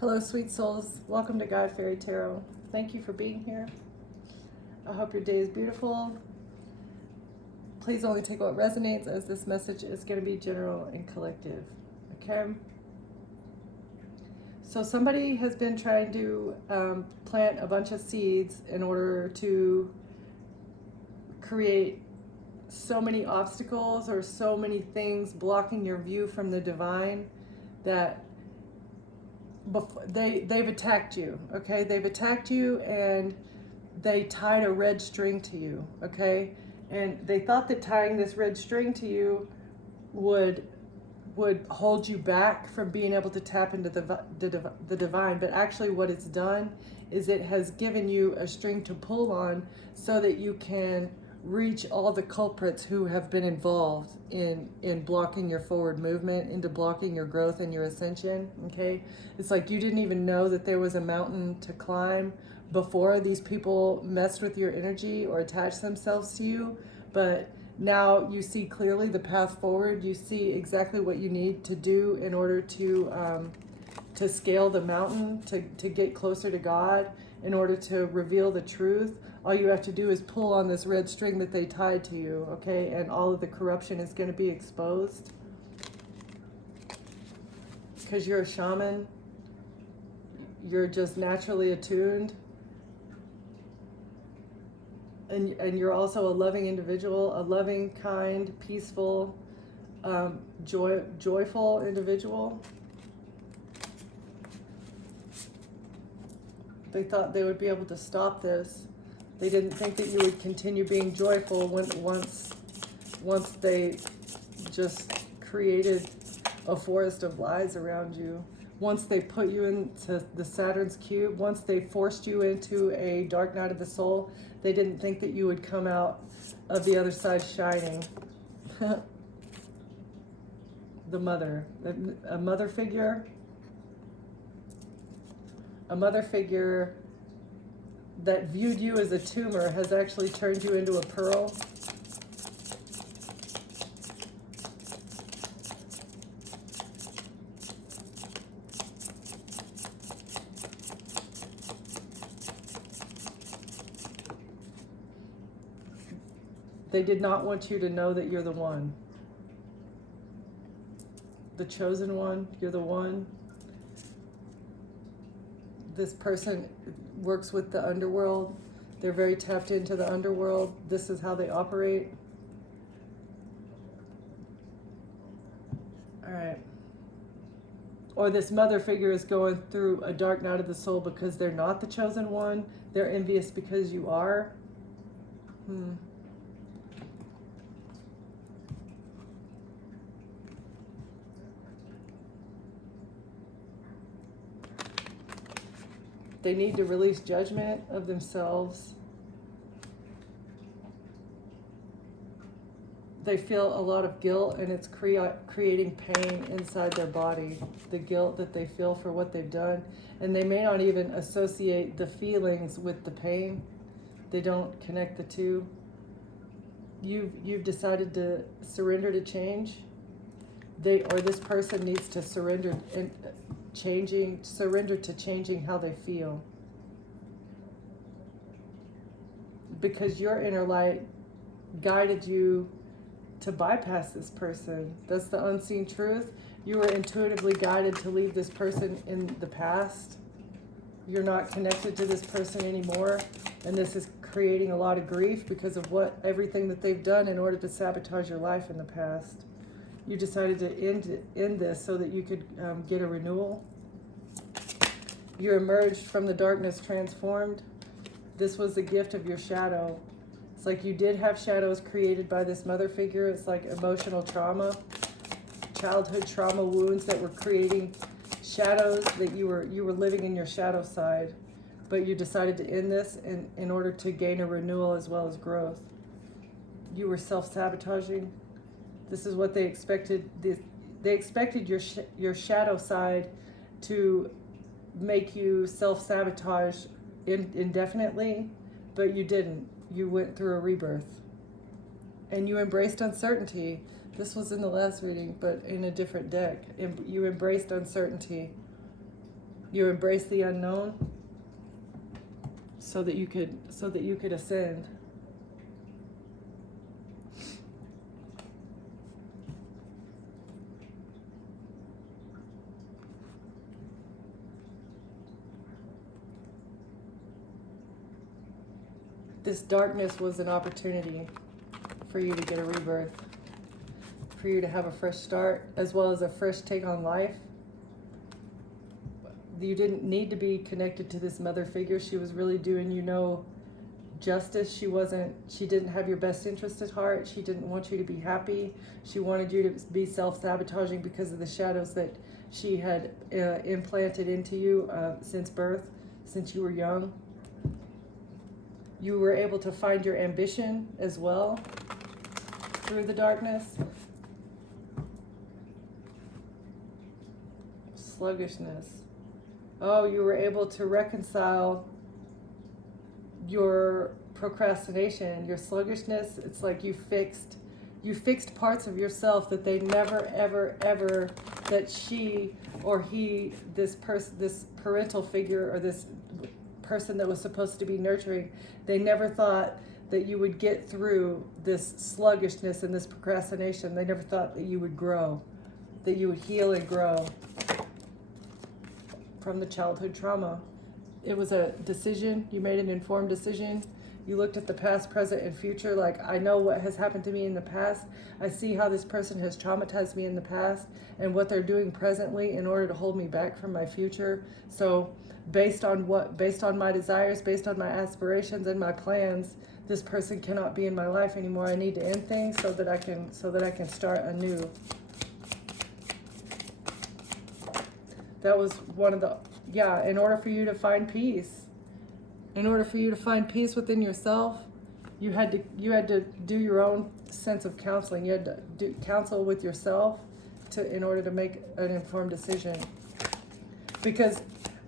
Hello, sweet souls. Welcome to God Fairy Tarot. Thank you for being here. I hope your day is beautiful. Please only take what resonates, as this message is going to be general and collective. Okay? So somebody has been trying to plant a bunch of seeds in order to create so many obstacles or so many things blocking your view from the divine that they've attacked you. Okay, they've attacked you and they tied a red string to you. Okay, and they thought that tying this red string to you would hold you back from being able to tap into the divine. But actually what it's done is it has given you a string to pull on so that you can reach all the culprits who have been involved in blocking your forward movement, into blocking your growth and your ascension. Okay, it's like you didn't even know that there was a mountain to climb before these people messed with your energy or attached themselves to you, but now you see clearly the path forward. You see exactly what you need to do in order to scale the mountain, to get closer to God, in order to reveal the truth. All you have to do is pull on this red string that they tied to you, okay? And all of the corruption is going to be exposed. Because you're a shaman, you're just naturally attuned. And you're also a loving individual, a loving, kind, peaceful, joyful individual. They thought they would be able to stop this. They didn't think that you would continue being joyful once they just created a forest of lies around you. Once they put you into the Saturn's cube, once they forced you into a dark night of the soul, they didn't think that you would come out of the other side shining. The mother, a mother figure that viewed you as a tumor has actually turned you into a pearl. They did not want you to know that you're the one. The chosen one, you're the one. This person works with the underworld. They're very tapped into the underworld. This is how they operate. All right. Or this mother figure is going through a dark night of the soul because they're not the chosen one. They're envious because you are. They need to release judgment of themselves. They feel a lot of guilt, and it's creating pain inside their body. The guilt that they feel for what they've done. And they may not even associate the feelings with the pain. They don't connect the two. You've decided to surrender to change. This person needs to surrender and surrender to changing how they feel. Because your inner light guided you to bypass this person. That's the unseen truth. You were intuitively guided to leave this person in the past. You're not connected to this person anymore, and this is creating a lot of grief because of everything that they've done in order to sabotage your life in the past. You decided to end this so that you could get a renewal. You emerged from the darkness transformed. This was the gift of your shadow. It's like you did have shadows created by this mother figure. It's like emotional trauma, childhood trauma wounds that were creating shadows that you were living in your shadow side. But you decided to end this in order to gain a renewal as well as growth. You were self-sabotaging. This is what they expected. They expected your shadow side to make you self-sabotage indefinitely, but you didn't. You went through a rebirth. And you embraced uncertainty. This was in the last reading, but in a different deck. You embraced uncertainty. You embraced the unknown so that you could ascend. This darkness was an opportunity for you to get a rebirth, for you to have a fresh start, as well as a fresh take on life. You didn't need to be connected to this mother figure. She was really doing you no justice. She didn't have your best interest at heart. She didn't want you to be happy. She wanted you to be self-sabotaging because of the shadows that she had implanted into you since birth, since you were young. You were able to find your ambition as well through the darkness. Sluggishness. Oh, you were able to reconcile your procrastination, your sluggishness. It's like you fixed parts of yourself that they never, ever, ever, that she or he, this parental figure or this person that was supposed to be nurturing, they never thought that you would get through this sluggishness and this procrastination. They never thought that you would grow, that you would heal and grow from the childhood trauma. It was a decision. You made an informed decision. You looked at the past, present, and future. Like, I know what has happened to me in the past. I see how this person has traumatized me in the past and what they're doing presently in order to hold me back from my future. So based on my desires, based on my aspirations and my plans, this person cannot be in my life anymore. I need to end things so that I can start anew. That was one of the, in order for you to find peace. In order for you to find peace within yourself, you had to do your own sense of counseling. You had to do counsel with yourself in order to make an informed decision. Because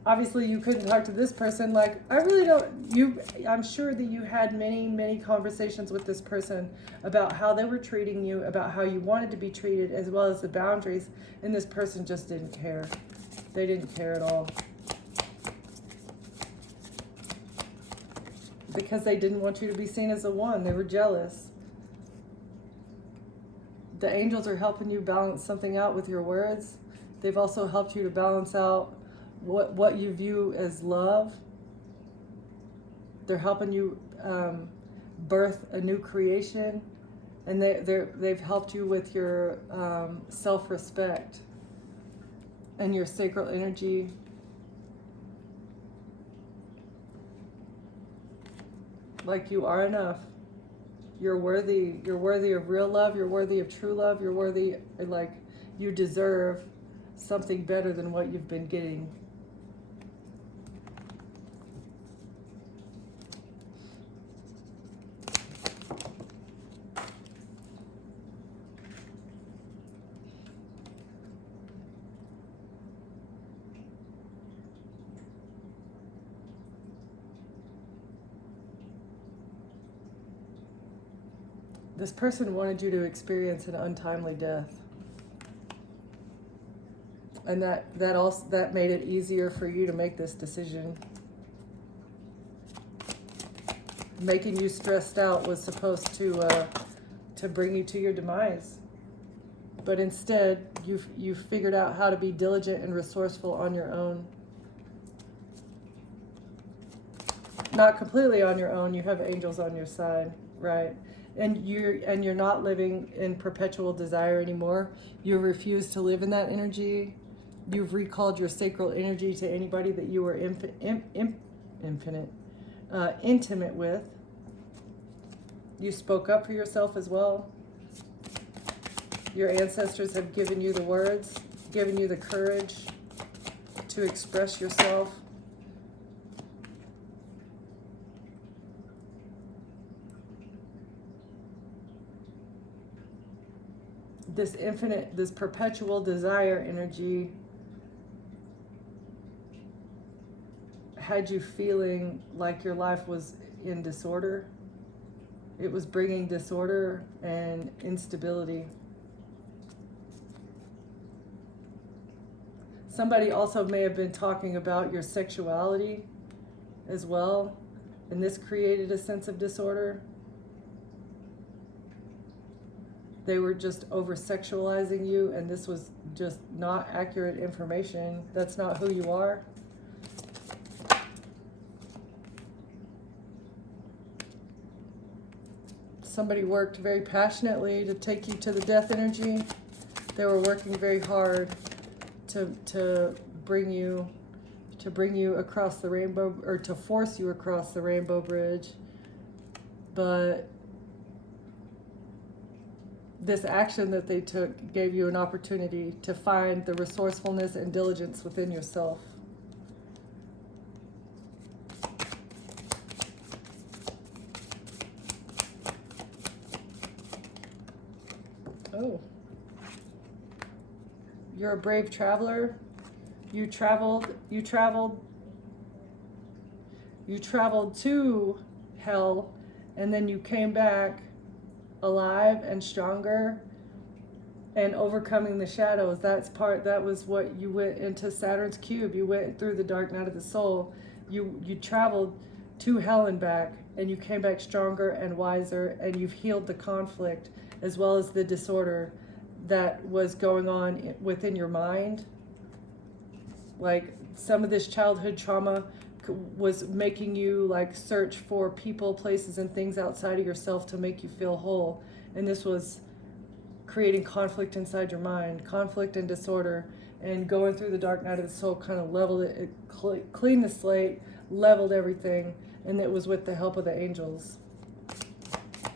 obviously you couldn't talk to this person like, I'm sure that you had many, many conversations with this person about how they were treating you, about how you wanted to be treated, as well as the boundaries, and this person just didn't care. They didn't care at all. Because they didn't want you to be seen as a one. They were jealous. The angels are helping you balance something out with your words. They've also helped you to balance out what you view as love. They're helping you birth a new creation. And they've helped you with your self-respect and your sacral energy. Like, you are enough. You're worthy. You're worthy of real love. You're worthy of true love. You're worthy, like, you deserve something better than what you've been getting. This person wanted you to experience an untimely death. And that made it easier for you to make this decision. Making you stressed out was supposed to bring you to your demise. But instead, you figured out how to be diligent and resourceful on your own. Not completely on your own. You have angels on your side, right? And you're not living in perpetual desire anymore. You refuse to live in that energy. You've recalled your sacral energy to anybody that you were intimate with. You spoke up for yourself as well. Your ancestors have given you the words, given you the courage to express yourself. This perpetual desire energy had you feeling like your life was in disorder. It was bringing disorder and instability. Somebody also may have been talking about your sexuality as well, and this created a sense of disorder. They were just over-sexualizing you, and this was just not accurate information. That's not who you are. Somebody worked very passionately to take you to the death energy. They were working very hard to bring you across the rainbow, or to force you across the rainbow bridge. But this action that they took gave you an opportunity to find the resourcefulness and diligence within yourself. Oh. You're a brave traveler. You traveled to hell, and then you came back alive and stronger and overcoming the shadows. That was what you went into Saturn's cube. You went through the dark night of the soul. You traveled to hell and back, and you came back stronger and wiser, and you've healed the conflict as well as the disorder that was going on within your mind. Like, some of this childhood trauma was making you like search for people, places, and things outside of yourself to make you feel whole. And this was creating conflict inside your mind, conflict and disorder. And going through the dark night of the soul kind of leveled it, cleaned the slate, leveled everything. And it was with the help of the angels,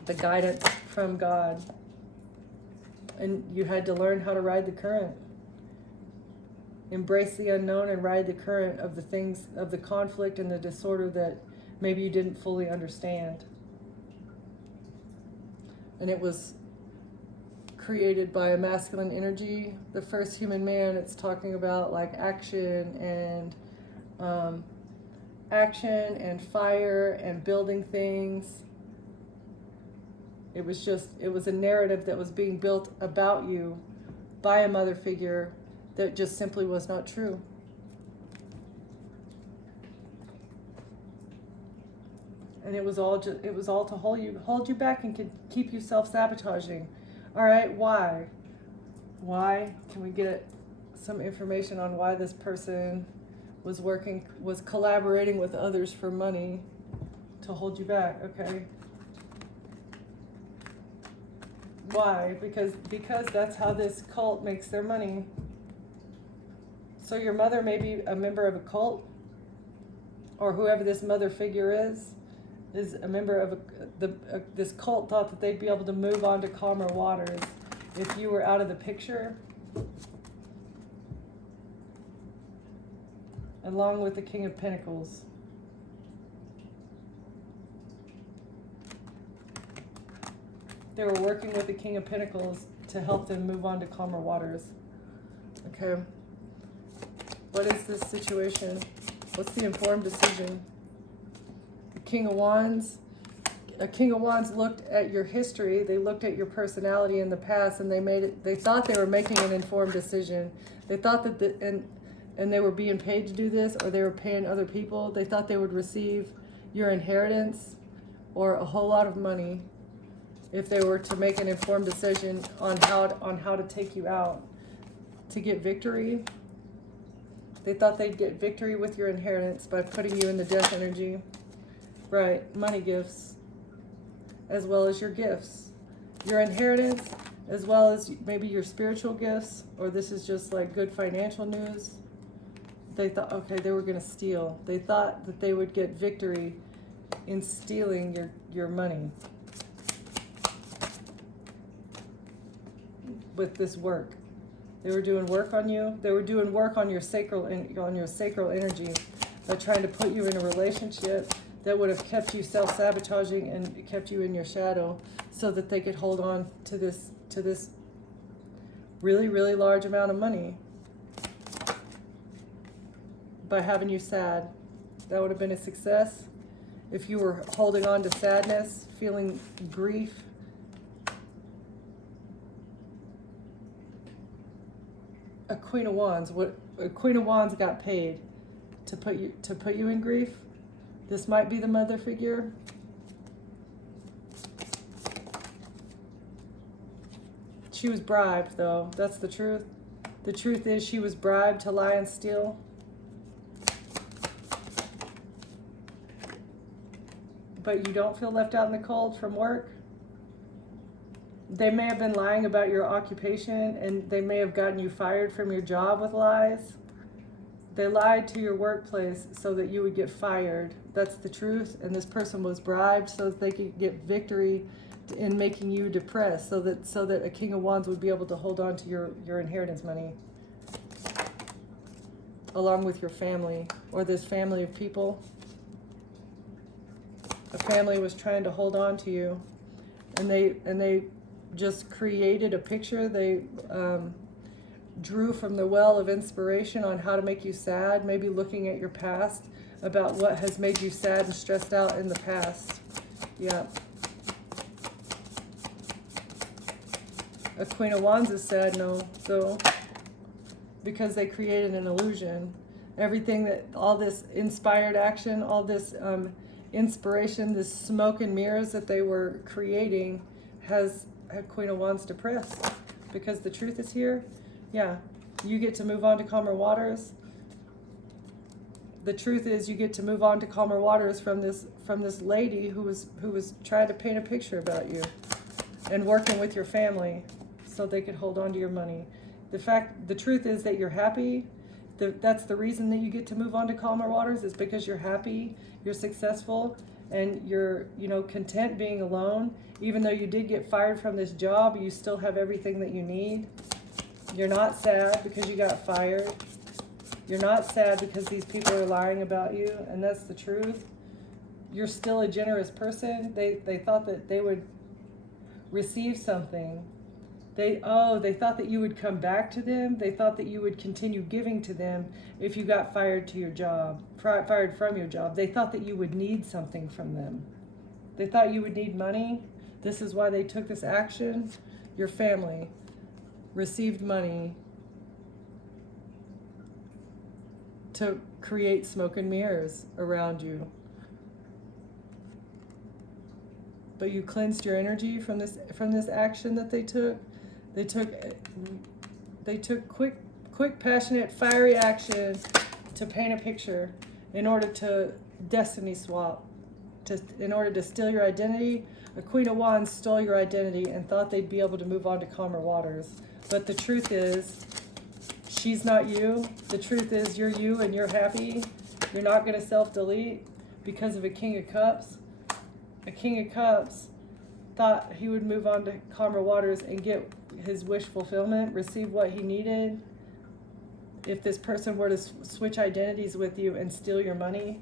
the guidance from God. And you had to learn how to ride the current. Embrace the unknown and ride the current of the things, of the conflict and the disorder that maybe you didn't fully understand. And it was created by a masculine energy. The first human man, it's talking about like action and fire and building things. It was a narrative that was being built about you by a mother figure that just simply was not true. And it was all to hold you back and could keep you self-sabotaging. All right, why? Why? Can we get some information on why this person was collaborating with others for money to hold you back? Okay. Why? Because that's how this cult makes their money. So your mother may be a member of a cult, or whoever this mother figure is a member of this cult. Thought that they'd be able to move on to calmer waters if you were out of the picture, along with the King of Pentacles. They were working with the King of Pentacles to help them move on to calmer waters. Okay. What is this situation? What's the informed decision? The King of Wands. A King of Wands looked at your history. They looked at your personality in the past, and they thought they were making an informed decision. They thought that and they were being paid to do this, or they were paying other people. They thought they would receive your inheritance or a whole lot of money if they were to make an informed decision on how to take you out to get victory. They thought they'd get victory with your inheritance by putting you in the death energy. Right, money gifts, as well as your gifts. Your inheritance, as well as maybe your spiritual gifts, or this is just like good financial news. They thought, okay, they were gonna steal. They thought that they would get victory in stealing your money with this work. They were doing work on you. They were doing work on your sacral energy by trying to put you in a relationship that would have kept you self-sabotaging and kept you in your shadow, so that they could hold on to this really, really large amount of money by having you sad. That would have been a success. If you were holding on to sadness, feeling grief, a Queen of Wands, Queen of Wands got paid to put you in grief. This might be the mother figure. She was bribed, though. That's the truth. The truth is she was bribed to lie and steal. But you don't feel left out in the cold from work. They may have been lying about your occupation, and they may have gotten you fired from your job with lies. They lied to your workplace so that you would get fired. That's the truth. And this person was bribed so that they could get victory in making you depressed, so that a King of Wands would be able to hold on to your inheritance money, along with your family, or this family of people. A family was trying to hold on to you, and they just created a picture. They drew from the well of inspiration on how to make you sad, maybe looking at your past, about what has made you sad and stressed out in the past. Yeah. A Queen of Wands is sad, no, though, because they created an illusion. Everything that, all this inspired action, all this inspiration, this smoke and mirrors that they were creating has had Queen of Wands depressed, because the truth is here. Yeah, you get to move on to calmer waters. The truth is you get to move on to calmer waters from this lady who was trying to paint a picture about you and working with your family so they could hold on to your money. The truth is that you're happy. That's the reason that you get to move on to calmer waters, is because you're happy, you're successful, and you're, content being alone. Even though you did get fired from this job, you still have everything that you need. You're not sad because you got fired. You're not sad because these people are lying about you, and that's the truth. You're still a generous person. They thought that they would receive something. They thought that you would come back to them. They thought that you would continue giving to them if you got fired from your job. They thought that you would need something from them. They thought you would need money. This is why they took this action. Your family received money to create smoke and mirrors around you. But you cleansed your energy from this action that they took. They took quick, passionate, fiery action to paint a picture in order to destiny swap, in order to steal your identity. A Queen of Wands stole your identity and thought they'd be able to move on to calmer waters. But the truth is, she's not you. The truth is, you're you and you're happy. You're not going to self-delete because of a King of Cups. A King of Cups thought he would move on to calmer waters and get his wish fulfillment, receive what he needed. If this person were to switch identities with you and steal your money,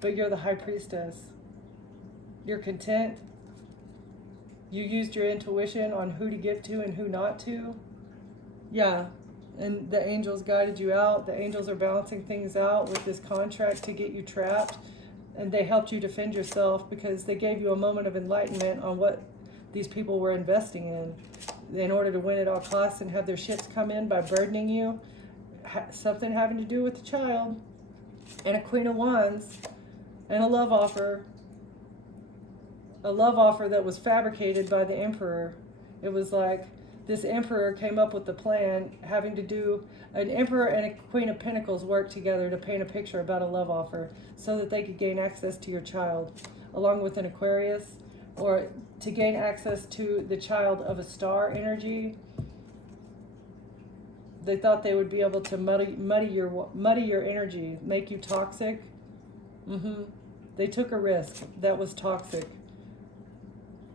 but you're the High Priestess. You're content. You used your intuition on who to give to and who not to. Yeah, and the angels guided you out. The angels are balancing things out with this contract to get you trapped. And they helped you defend yourself because they gave you a moment of enlightenment on what these people were investing in order to win at all costs and have their ships come in by burdening you. Something having to do with the child, and a Queen of Wands, and a love offer. A love offer that was fabricated by the Emperor. It was like this Emperor came up with the plan, having to do, an Emperor and a Queen of Pentacles worked together to paint a picture about a love offer so that they could gain access to your child, along with an Aquarius, or to gain access to the child of a star energy. They thought they would be able to muddy your energy, make you toxic. They took a risk that was toxic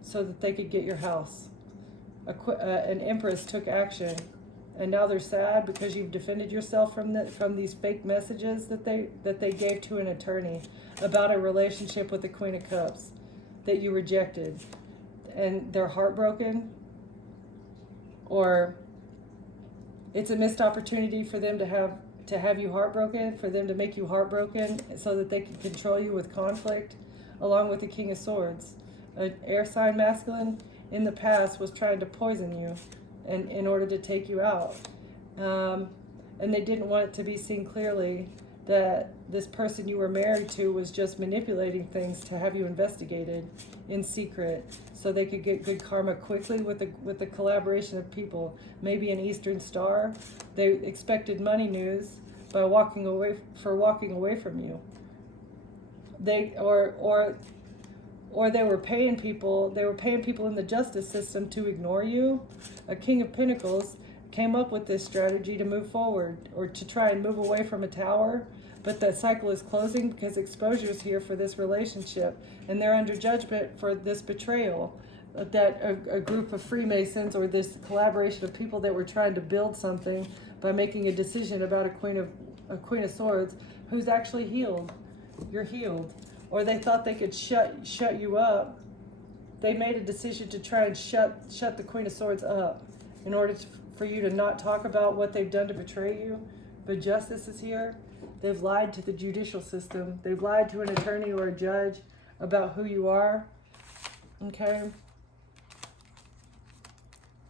so that they could get your house. An Empress took action, and now they're sad because you've defended yourself from these fake messages that they gave to an attorney about a relationship with the Queen of Cups that you rejected, and they're heartbroken, or it's a missed opportunity for them to have you heartbroken, for them to make you heartbroken so that they can control you with conflict, along with the King of Swords. An air sign masculine in the past was trying to poison you in order to take you out. and they didn't want it to be seen clearly that this person you were married to was just manipulating things to have you investigated in secret so they could get good karma quickly with the collaboration of people. Maybe an Eastern Star. They expected money news by walking away from you. They or they were paying people in the justice system to ignore you. A King of Pentacles came up with this strategy to move forward or to try and move away from a tower, but that cycle is closing because exposure is here for this relationship, and they're under judgment for this betrayal. That a group of Freemasons or this collaboration of people that were trying to build something by making a decision about a Queen of Swords who's actually healed. You're healed. Or they thought they could shut you up. They made a decision to try and shut the Queen of Swords up in order for you to not talk about what they've done to betray you. But justice is here. They've lied to the judicial system. They've lied to an attorney or a judge about who you are. Okay?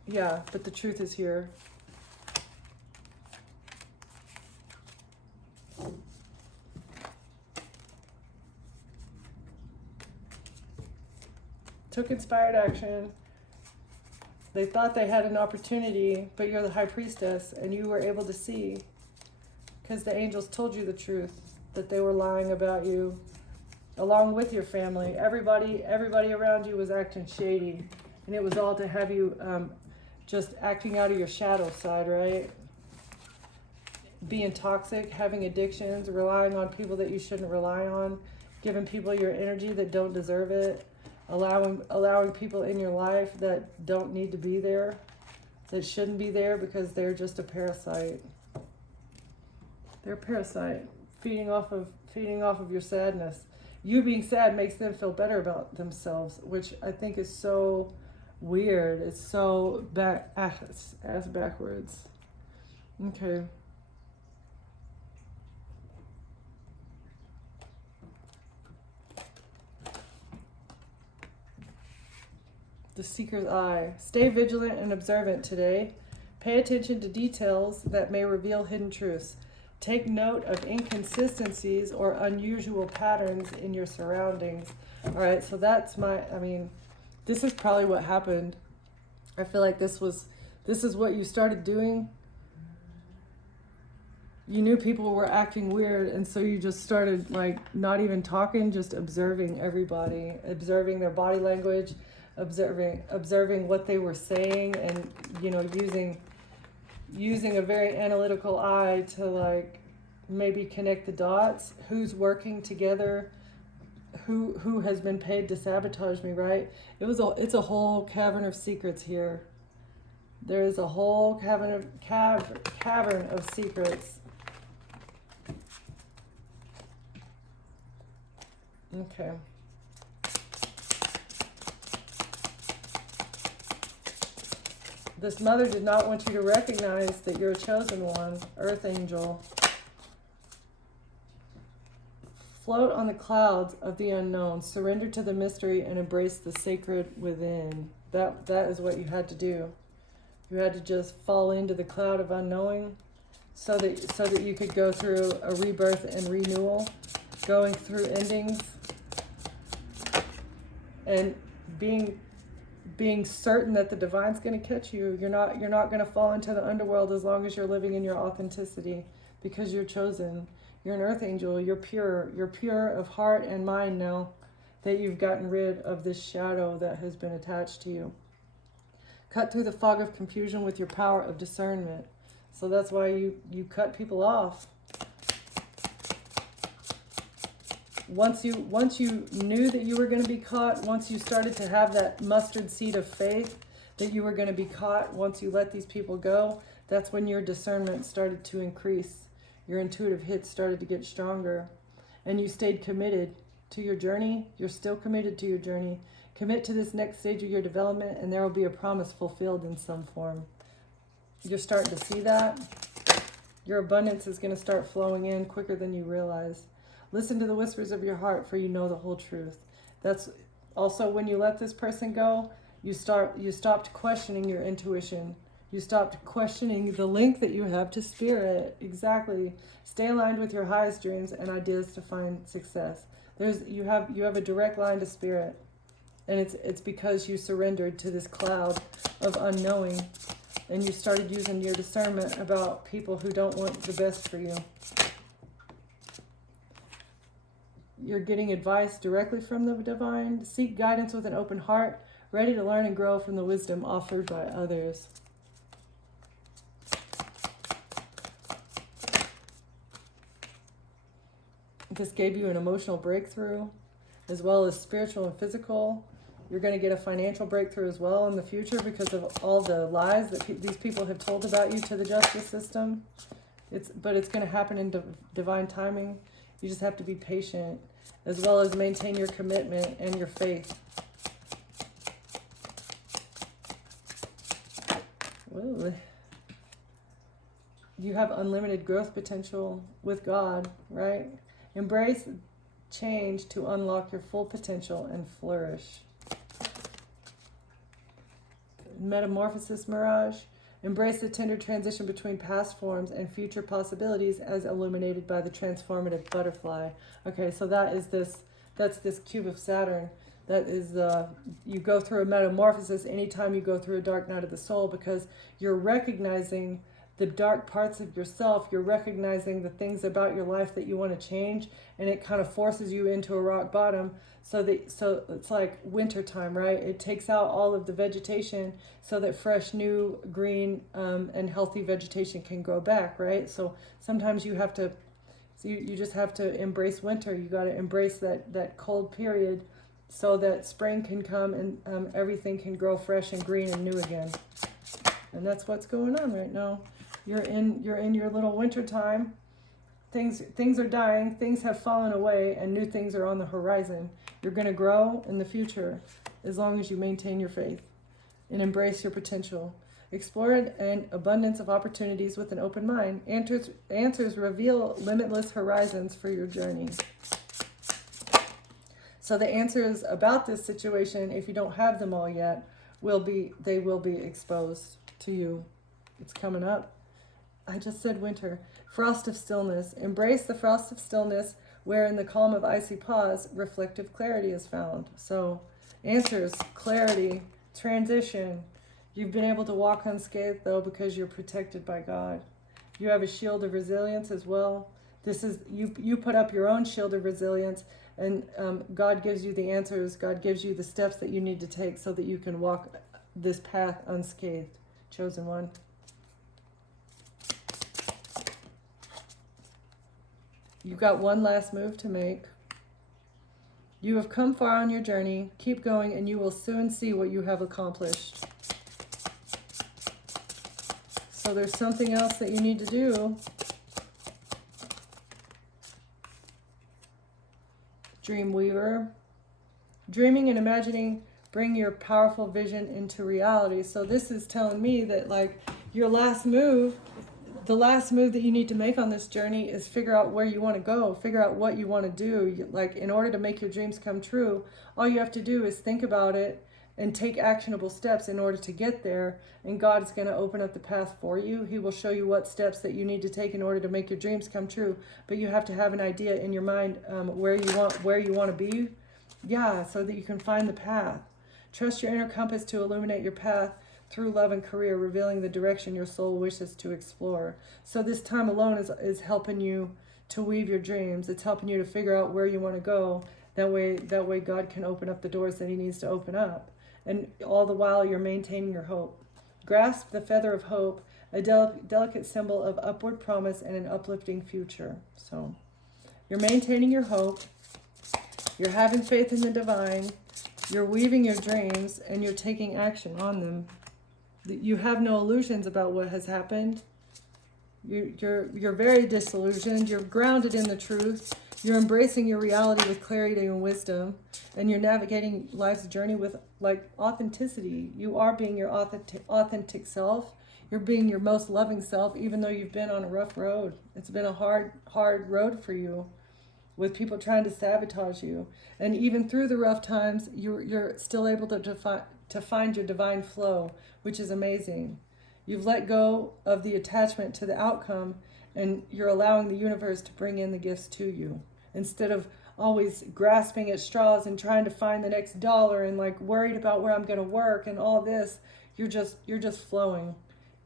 Yeah, but the truth is here. Took inspired action. They thought they had an opportunity, but you're the High Priestess, and you were able to see because the angels told you the truth, that they were lying about you, along with your family. Everybody around you was acting shady, and it was all to have you just acting out of your shadow side, right? Being toxic, having addictions, relying on people that you shouldn't rely on, giving people your energy that don't deserve it, allowing people in your life that don't need to be there, that shouldn't be there because they're just a parasite. They're a parasite, feeding off of your sadness. You being sad makes them feel better about themselves, which I think is so weird. It's so ass backwards. Okay. The Seeker's Eye. Stay vigilant and observant today. Pay attention to details that may reveal hidden truths. Take note of inconsistencies or unusual patterns in your surroundings. All right, so that's this is probably what happened. I feel like this is what you started doing. You knew people were acting weird, and so you just started not even talking, just observing everybody, observing their body language, observing what they were saying, and using a very analytical eye to maybe connect the dots. Who's working together? Who has been paid to sabotage me? Right? It's a whole cavern of secrets here. There is a whole cavern of secrets. Okay. This mother did not want you to recognize that you're a chosen one, Earth Angel. Float on the clouds of the unknown. Surrender to the mystery and embrace the sacred within. That is what you had to do. You had to just fall into the cloud of unknowing so that you could go through a rebirth and renewal, going through endings and being certain that the divine's going to catch you. You're not going to fall into the underworld as long as you're living in your authenticity, because you're chosen. You're an Earth Angel. You're pure. You're pure of heart and mind now that you've gotten rid of this shadow that has been attached to you. Cut through the fog of confusion with your power of discernment. So that's why you cut people off. Once you knew that you were going to be caught, once you started to have that mustard seed of faith that you were going to be caught, once you let these people go, that's when your discernment started to increase. Your intuitive hits started to get stronger. And you stayed committed to your journey. You're still committed to your journey. Commit to this next stage of your development, and there will be a promise fulfilled in some form. You're starting to see that. Your abundance is going to start flowing in quicker than you realize. Listen to the whispers of your heart, for you know the whole truth. That's also when you let this person go, you stopped questioning your intuition. You stopped questioning the link that you have to spirit. Exactly. Stay aligned with your highest dreams and ideas to find success. You have a direct line to spirit. And it's because you surrendered to this cloud of unknowing, and you started using your discernment about people who don't want the best for you. You're getting advice directly from the divine. Seek guidance with an open heart, ready to learn and grow from the wisdom offered by others. This gave you an emotional breakthrough, as well as spiritual and physical. You're going to get a financial breakthrough as well in the future because of all the lies that these people have told about you to the justice system. But it's going to happen in divine timing. You just have to be patient, as well as maintain your commitment and your faith. Whoa. You have unlimited growth potential with God, right? Embrace change to unlock your full potential and flourish. Metamorphosis mirage. Embrace the tender transition between past forms and future possibilities as illuminated by the transformative butterfly. Okay, so that's this cube of Saturn. That is you go through a metamorphosis anytime you go through a dark night of the soul, because you're recognizing the dark parts of yourself. You're recognizing the things about your life that you want to change, and it kind of forces you into a rock bottom. So it's like winter time, right? It takes out all of the vegetation so that fresh, new, green, and healthy vegetation can grow back, right? So sometimes you just have to embrace winter. You got to embrace that cold period so that spring can come and everything can grow fresh and green and new again. And that's what's going on right now. You're in your little winter time. Things are dying, things have fallen away, and new things are on the horizon. You're going to grow in the future as long as you maintain your faith and embrace your potential. Explore an abundance of opportunities with an open mind. Answers reveal limitless horizons for your journey. So the answers about this situation, if you don't have them all yet, will be exposed to you. It's coming up. I just said winter. Frost of stillness. Embrace the frost of stillness, where in the calm of icy pause, reflective clarity is found. So answers, clarity, transition. You've been able to walk unscathed, though, because you're protected by God. You have a shield of resilience as well. This is you put up your own shield of resilience, and God gives you the answers. God gives you the steps that you need to take so that you can walk this path unscathed. Chosen one. You've got one last move to make. You have come far on your journey. Keep going, and you will soon see what you have accomplished. So there's something else that you need to do. Dreamweaver. Dreaming and imagining bring your powerful vision into reality. So this is telling me that, like, your last move, the last move that you need to make on this journey is figure out where you want to go, figure out what you want to do. Like, in order to make your dreams come true, all you have to do is think about it and take actionable steps in order to get there. And God is going to open up the path for you. He will show you what steps that you need to take in order to make your dreams come true. But you have to have an idea in your mind where you want to be. Yeah, so that you can find the path. Trust your inner compass to illuminate your path through love and career, revealing the direction your soul wishes to explore. So this time alone is helping you to weave your dreams. It's helping you to figure out where you want to go. That way God can open up the doors that he needs to open up. And all the while you're maintaining your hope. Grasp the feather of hope, a delicate symbol of upward promise and an uplifting future. So you're maintaining your hope. You're having faith in the divine. You're weaving your dreams, and you're taking action on them. You have no illusions about what has happened. You're very disillusioned. You're grounded in the truth. You're embracing your reality with clarity and wisdom, and you're navigating life's journey with, like, authenticity. You are being your authentic self. You're being your most loving self, even though you've been on a rough road. It's been a hard road for you, with people trying to sabotage you. And even through the rough times, you're still able to find your divine flow, which is amazing. You've let go of the attachment to the outcome, and you're allowing the universe to bring in the gifts to you instead of always grasping at straws and trying to find the next dollar and like worried about where I'm going to work and all this. You're just flowing.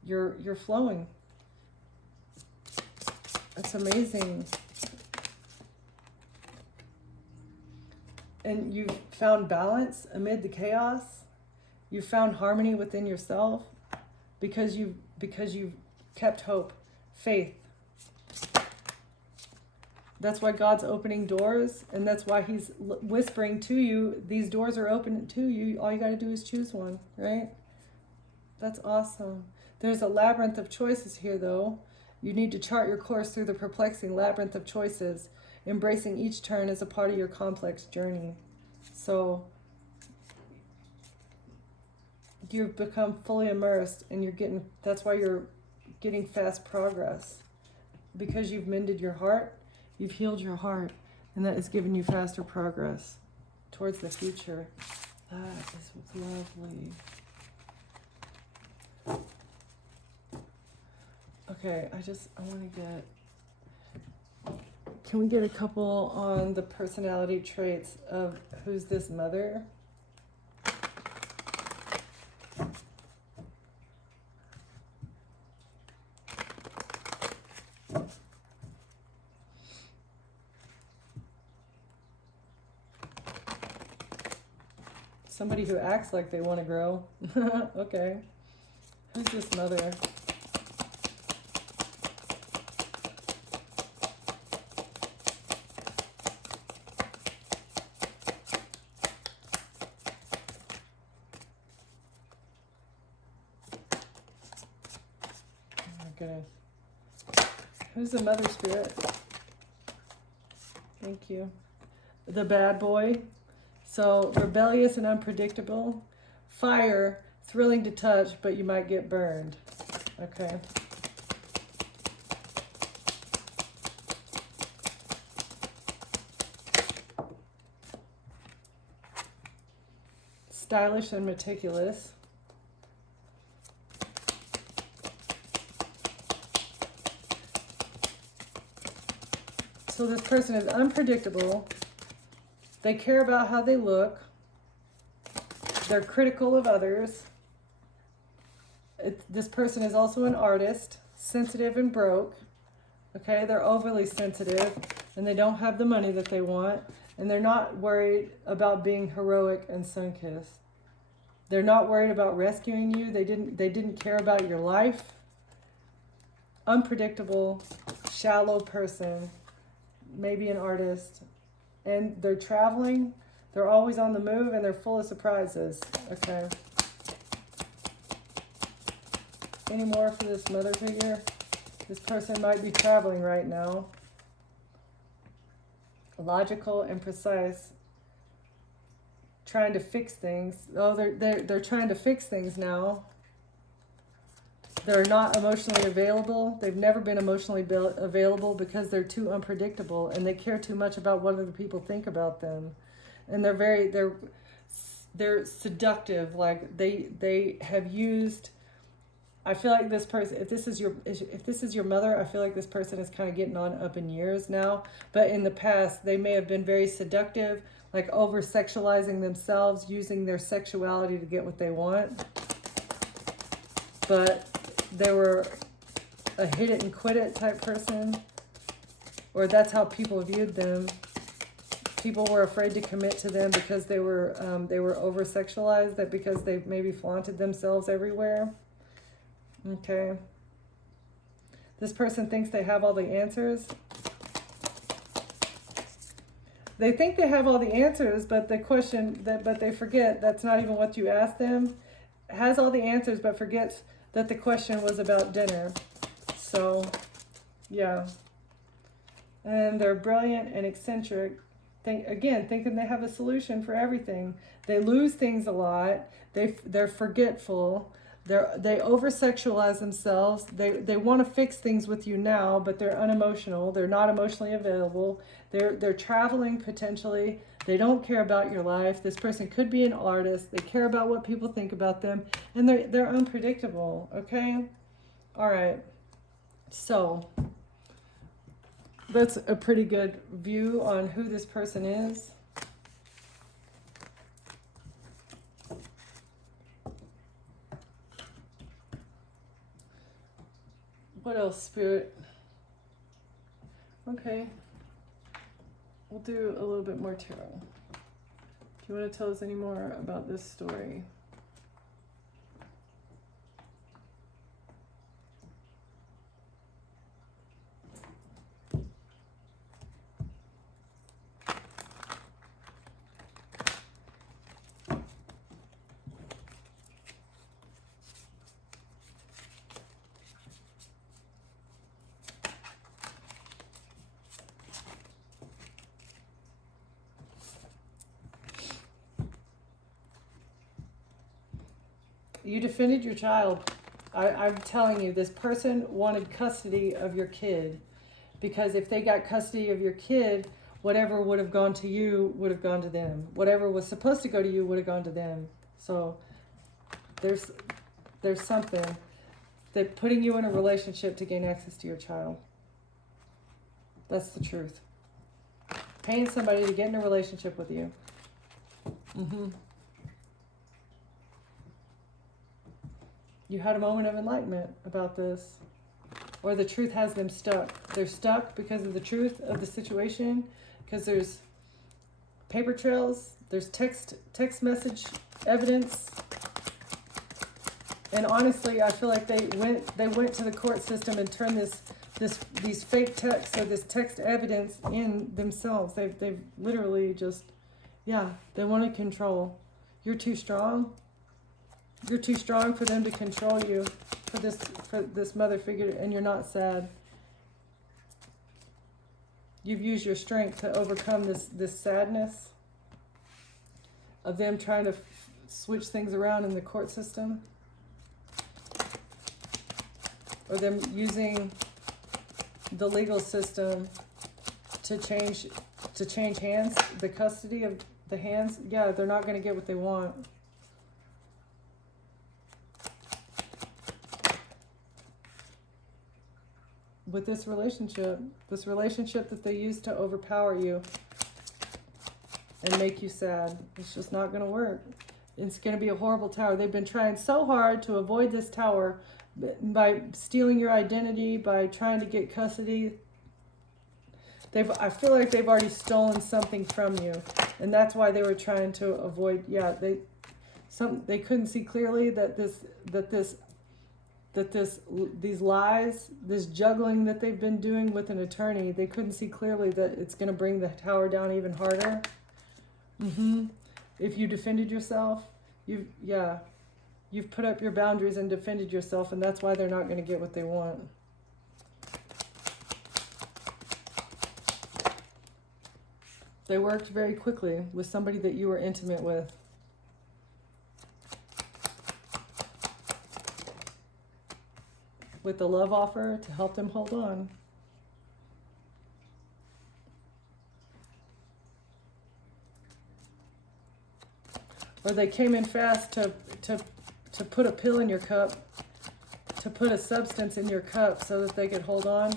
You're flowing. It's amazing. And you've found balance amid the chaos. You've found harmony within yourself because you've kept hope, faith. That's why God's opening doors, and that's why he's whispering to you, these doors are open to you. All you got to do is choose one, right? That's awesome. There's a labyrinth of choices here, though. You need to chart your course through the perplexing labyrinth of choices, embracing each turn as a part of your complex journey. So you've become fully immersed, and that's why you're getting fast progress, because you've mended your heart, you've healed your heart, and that has given you faster progress towards the future. That is lovely. Okay, I want to can we get a couple on the personality traits of who's this mother? Somebody who acts like they want to grow. Okay. Who's this mother? Goodness. Who's the mother spirit? Thank you. The bad boy. So rebellious and unpredictable. Fire, thrilling to touch, but you might get burned. Okay. Stylish and meticulous. So this person is unpredictable. They care about how they look. They're critical of others. This person is also an artist, sensitive and broke. Okay, they're overly sensitive and they don't have the money that they want. And they're not worried about being heroic and sun-kissed. They're not worried about rescuing you. They didn't care about your life. Unpredictable, shallow person. Maybe an artist, and they're traveling, they're always on the move, and they're full of surprises. Okay. Any more for this mother figure? This person might be traveling right now. Logical and precise. Trying to fix things. Oh, they're trying to fix things now. They're not emotionally available. They've never been emotionally available because they're too unpredictable and they care too much about what other people think about them. And they're seductive. Like they have used, I feel like this person, if this is your mother, I feel like this person is kind of getting on up in years now. But in the past, they may have been very seductive, like over-sexualizing themselves, using their sexuality to get what they want. But they were a hit it and quit it type person, or that's how people viewed them. People were afraid to commit to them because they were over sexualized, that because they maybe flaunted themselves everywhere. Okay. This person thinks they have all the answers. They think they have all the answers, but they forget that's not even what you asked them. Has all the answers, but forgets that the question was about dinner. So, yeah. And they're brilliant and eccentric. Thinking they have a solution for everything. They lose things a lot. They're forgetful. They over-sexualize themselves. They want to fix things with you now, but they're unemotional. They're not emotionally available. They're traveling potentially. They don't care about your life. This person could be an artist. They care about what people think about them, and they're unpredictable. Okay? All right. So that's a pretty good view on who this person is. What else, Spirit? Okay. We'll do a little bit more tarot. Do you want to tell us any more about this story? You defended your child. I'm telling you, this person wanted custody of your kid, because if they got custody of your kid, whatever would have gone to you would have gone to them. Whatever was supposed to go to you would have gone to them. So there's something. They're putting you in a relationship to gain access to your child. That's the truth. Paying somebody to get in a relationship with you. You had a moment of enlightenment about this. Or the truth has them stuck. They're stuck because of the truth of the situation, because there's paper trails, there's text message evidence. And honestly, I feel like they went to the court system and turned these fake texts or this text evidence in themselves. They've literally just, yeah, they want to control. You're too strong. You're too strong for them to control you, for this mother figure, and you're not sad. You've used your strength to overcome this sadness of them trying to switch things around in the court system, or them using the legal system to change hands, the custody of the hands. Yeah, they're not going to get what they want. With this relationship that they use to overpower you and make you sad. It's just not going to work. It's going to be a horrible tower. They've been trying so hard to avoid this tower by stealing your identity, by trying to get custody. I feel like they've already stolen something from you, and that's why they were trying to avoid. Yeah, they couldn't see clearly that these lies, this juggling that they've been doing with an attorney, they couldn't see clearly that it's going to bring the tower down even harder. If you defended yourself, you've put up your boundaries and defended yourself, and that's why they're not going to get what they want. They worked very quickly with somebody that you were intimate with. With the love offer to help them hold on. Or they came in fast to put a pill in your cup, to put a substance in your cup so that they could hold on.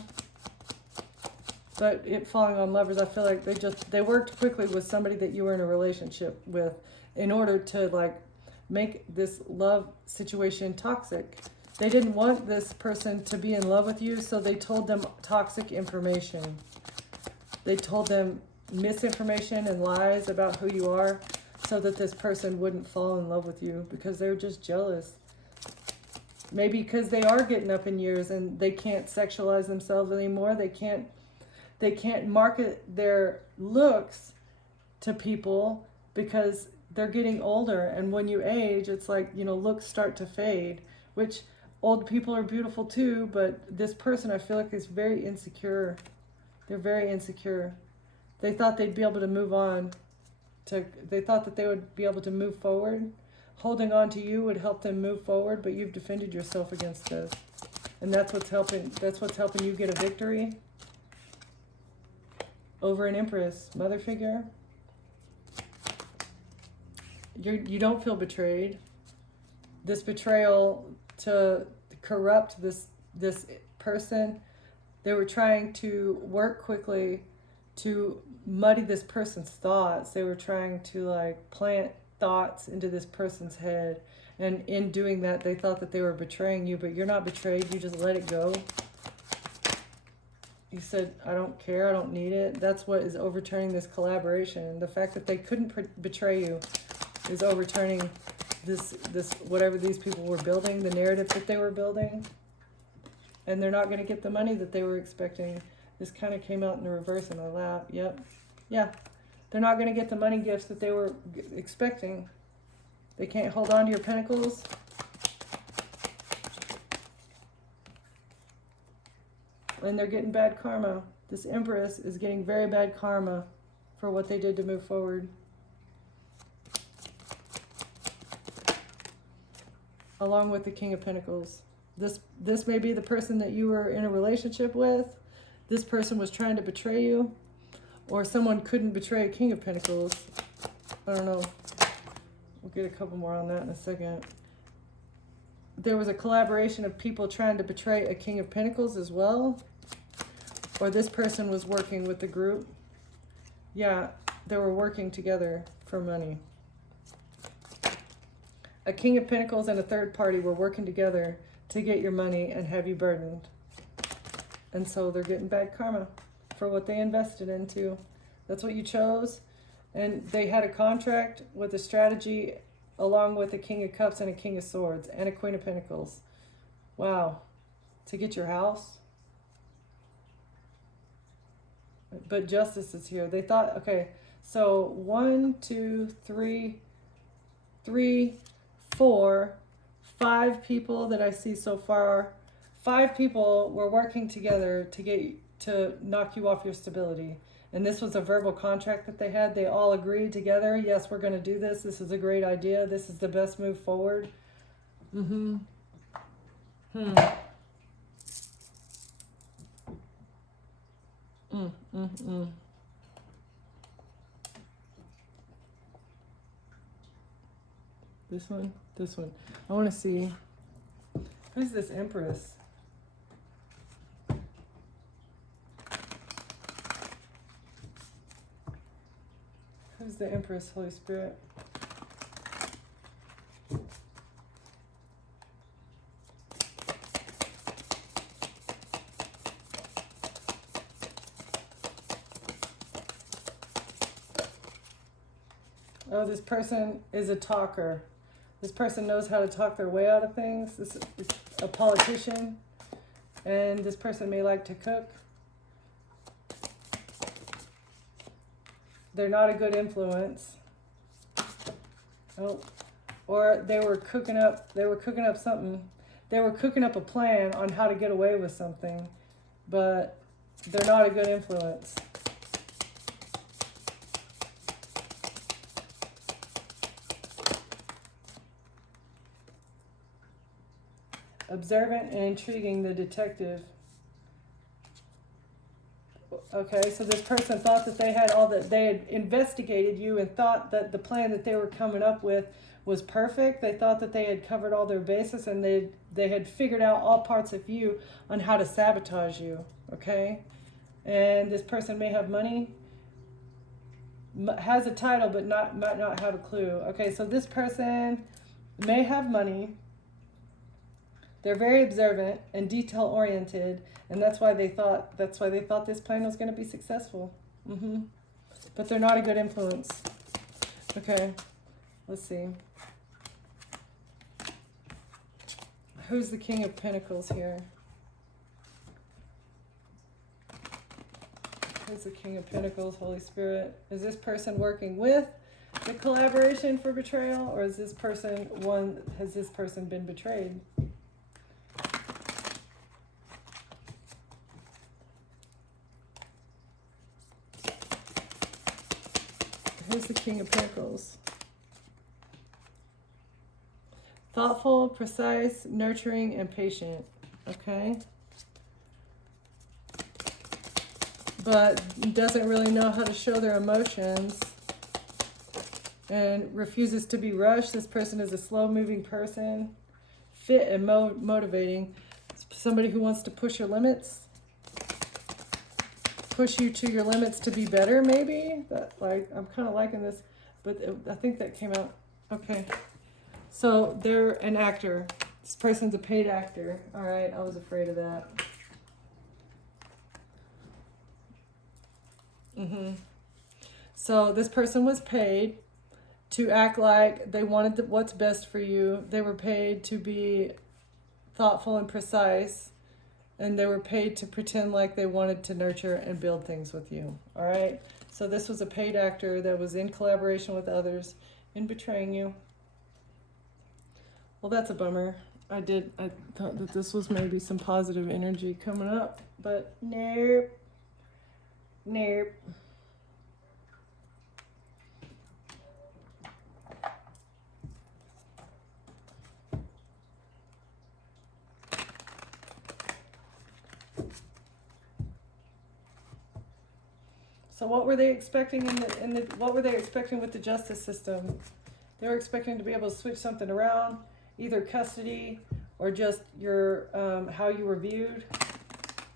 But it falling on lovers, I feel like they worked quickly with somebody that you were in a relationship with in order to make this love situation toxic. They didn't want this person to be in love with you, so they told them toxic information. They told them misinformation and lies about who you are so that this person wouldn't fall in love with you, because they're just jealous. Maybe because they are getting up in years and they can't sexualize themselves anymore. They can't market their looks to people because they're getting older. And when you age, it's like, looks start to fade, which old people are beautiful too, but this person, I feel like, is very insecure. They're very insecure. They thought they'd be able to move on. They thought that they would be able to move forward, holding on to you would help them move forward, but you've defended yourself against this. And that's what's helping you get a victory over an Empress, mother figure. You don't feel betrayed. This betrayal to corrupt this person, they were trying to work quickly to muddy this person's thoughts. They were trying to like plant thoughts into this person's head, and in doing that they thought that they were betraying you, but you're not betrayed. You just let it go. You said, I don't care, I don't need it. That's what is overturning this collaboration. The fact that they couldn't betray you is overturning this whatever these people were building, the narrative that they were building. And they're not going to get the money that they were expecting. This kind of came out in the reverse in my lap. Yep. Yeah. They're not going to get the money gifts that they were expecting. They can't hold on to your pentacles. And they're getting bad karma. This Empress is getting very bad karma for what they did to move forward. Along with the King of Pentacles. This may be the person that you were in a relationship with. This person was trying to betray you. Or someone couldn't betray a King of Pentacles. I don't know. We'll get a couple more on that in a second. There was a collaboration of people trying to betray a King of Pentacles as well. Or this person was working with the group. Yeah, they were working together for money. A King of Pentacles and a third party were working together to get your money and have you burdened. And so they're getting bad karma for what they invested into. That's what you chose. And they had a contract with a strategy along with a King of Cups and a King of Swords and a Queen of Pentacles. Wow. To get your house. But justice is here. They thought, okay, so 1, 2, 3, 4, 5 people that I see so far. 5 people were working together to knock you off your stability. And this was a verbal contract that they had. They all agreed together. Yes, we're going to do this. This is a great idea. This is the best move forward. This one. I want to see. Who's this Empress? Who's the Empress, Holy Spirit? Oh, this person is a talker. This person knows how to talk their way out of things. This is a politician. And this person may like to cook. They're not a good influence. Oh, or they were cooking up something. They were cooking up a plan on how to get away with something, but they're not a good influence. Observant and intriguing, the detective. Okay, so this person thought that they had investigated you and thought that the plan that they were coming up with was perfect. They thought that they had covered all their bases and they had figured out all parts of you on how to sabotage you, okay? And this person may have money, has a title, but might not have a clue. Okay, so this person may have money. They're very observant and detail-oriented, and that's why they thought this plan was going to be successful. But they're not a good influence. Okay, let's see. Who's the King of Pentacles here? Who's the King of Pentacles, Holy Spirit? Is this person working with the collaboration for betrayal, or has this person been betrayed? Who's the King of Pentacles? Thoughtful, precise, nurturing, and patient. Okay? But doesn't really know how to show their emotions and refuses to be rushed. This person is a slow-moving person. Fit and motivating. Somebody who wants to push your limits. Push you to your limits to be better, maybe. I'm kind of liking this, but I think that came out. Okay. So they're an actor. This person's a paid actor. All right, I was afraid of that. So this person was paid to act like they wanted what's best for you. They were paid to be thoughtful and precise, and they were paid to pretend like they wanted to nurture and build things with you. All right? So this was a paid actor that was in collaboration with others in betraying you. Well, that's a bummer. I thought that this was maybe some positive energy coming up, but nope. Nope. So what were they expecting what were they expecting with the justice system? They were expecting to be able to switch something around, either custody or just your how you were viewed.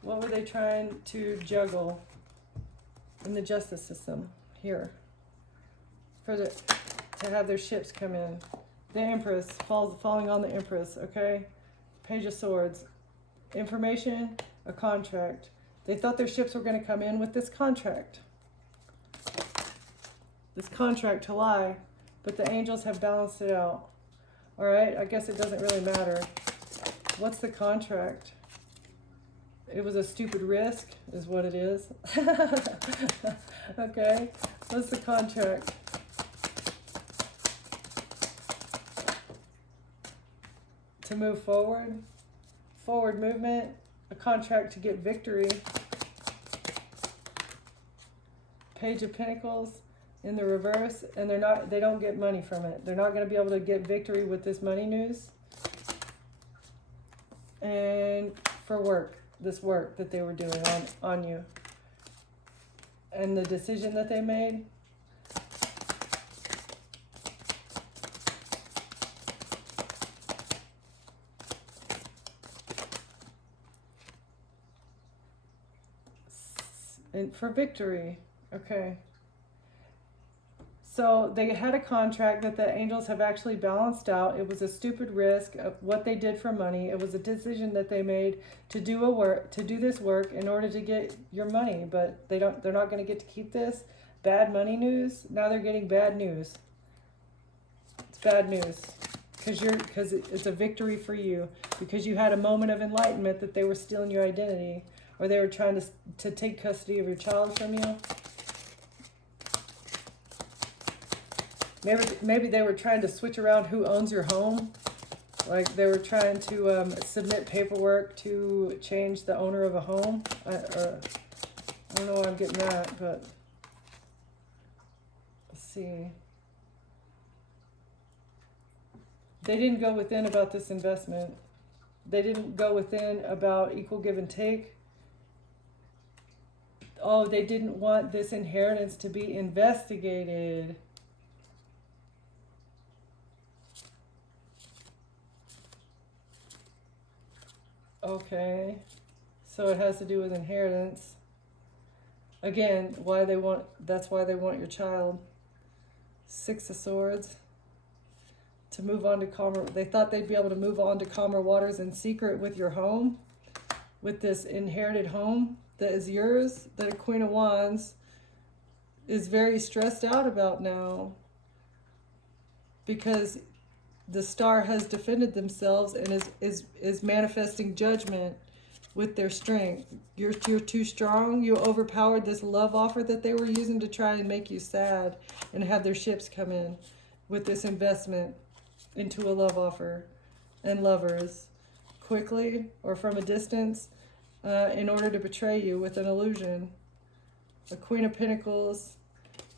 What were they trying to juggle in the justice system here to have their ships come in? The Empress falling on the Empress. Okay, Page of Swords, information, a contract. They thought their ships were going to come in with this contract. This contract to lie, but the angels have balanced it out. All right, I guess it doesn't really matter. What's the contract? It was a stupid risk, is what it is. Okay, what's the contract? To move forward, forward movement, a contract to get victory. Page of Pentacles in the reverse, and they don't get money from it. They're not going to be able to get victory with this money news. And for work, this work that they were doing on you. And the decision that they made. And for victory. Okay. So they had a contract that the angels have actually balanced out. It was a stupid risk of what they did for money. It was a decision that they made to do this work in order to get your money, but they're not going to get to keep this. Bad money news. Now they're getting bad news. It's bad news because it's a victory for you, because you had a moment of enlightenment that they were stealing your identity, or they were trying to take custody of your child from you. Maybe they were trying to switch around who owns your home. Like they were trying to submit paperwork to change the owner of a home. I don't know why I'm getting that, but let's see. They didn't go within about this investment. They didn't go within about equal give and take. Oh, they didn't want this inheritance to be investigated. Okay, so it has to do with inheritance. Again, that's why they want your child. Six of Swords. To move on to calmer, they thought they'd be able to move on to calmer waters in secret with your home, with this inherited home that is yours, that a Queen of Wands is very stressed out about now, because the star has defended themselves and is manifesting judgment with their strength. You're too strong. You overpowered this love offer that they were using to try and make you sad and have their ships come in with this investment into a love offer and lovers quickly or from a distance in order to betray you with an illusion. A Queen of Pentacles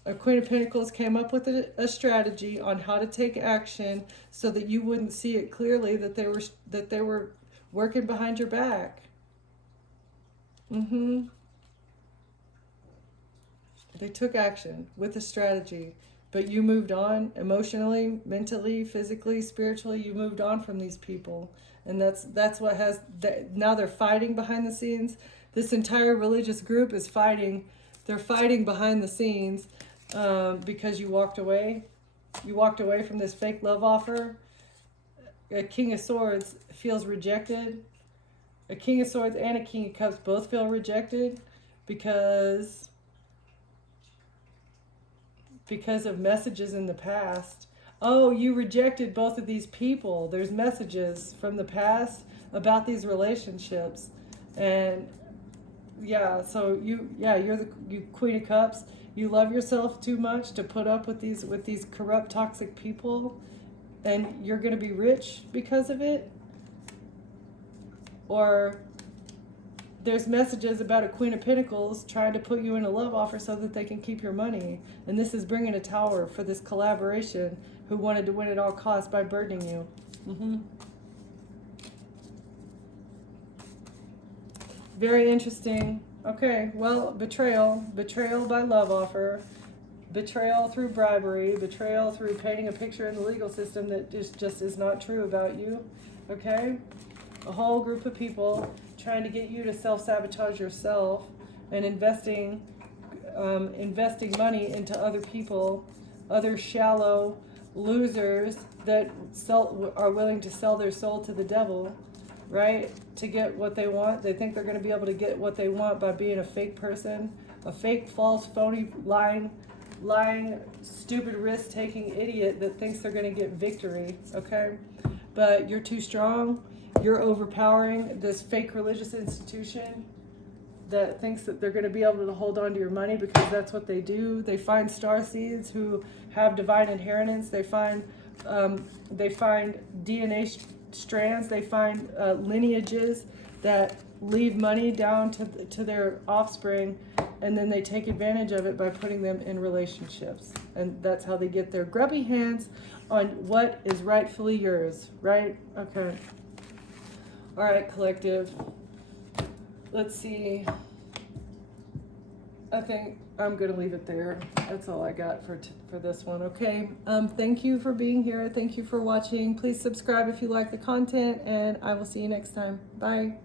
A Queen of Pentacles came up with a strategy on how to take action so that you wouldn't see it clearly that they were working behind your back. They took action with a strategy, but you moved on emotionally, mentally, physically, spiritually. You moved on from these people, and that's what has. Now they're fighting behind the scenes. This entire religious group is fighting. They're fighting behind the scenes because you walked away. You walked away from this fake love offer. A King of Swords feels rejected. A King of Swords and a King of Cups both feel rejected because of messages in the past. Oh, you rejected both of these people. There's messages from the past about these relationships. And yeah, so you're the Queen of Cups. You love yourself too much to put up with these corrupt, toxic people, and you're going to be rich because of it. Or there's messages about a Queen of Pentacles trying to put you in a love offer so that they can keep your money. And this is bringing a Tower for this collaboration who wanted to win at all costs by burdening you. Very interesting. Okay, well, betrayal. Betrayal by love offer. Betrayal through bribery. Betrayal through painting a picture in the legal system that just is not true about you. Okay? A whole group of people trying to get you to self-sabotage yourself and investing money into other people, other shallow losers that are willing to sell their soul to the devil, right? To get what they want. They think they're going to be able to get what they want by being a fake person, a fake, false, phony, lying, stupid, risk-taking idiot that thinks they're going to get victory, okay? But you're too strong. You're overpowering this fake religious institution that thinks that they're going to be able to hold on to your money because that's what they do. They find starseeds who have divine inheritance. They find DNA strands. They find lineages that leave money down to their offspring, and then they take advantage of it by putting them in relationships. And that's how they get their grubby hands on what is rightfully yours, right? Okay. All right, collective. Let's see. I think I'm going to leave it there. That's all I got for this one, okay? Thank you for being here. Thank you for watching. Please subscribe if you like the content, and I will see you next time. Bye.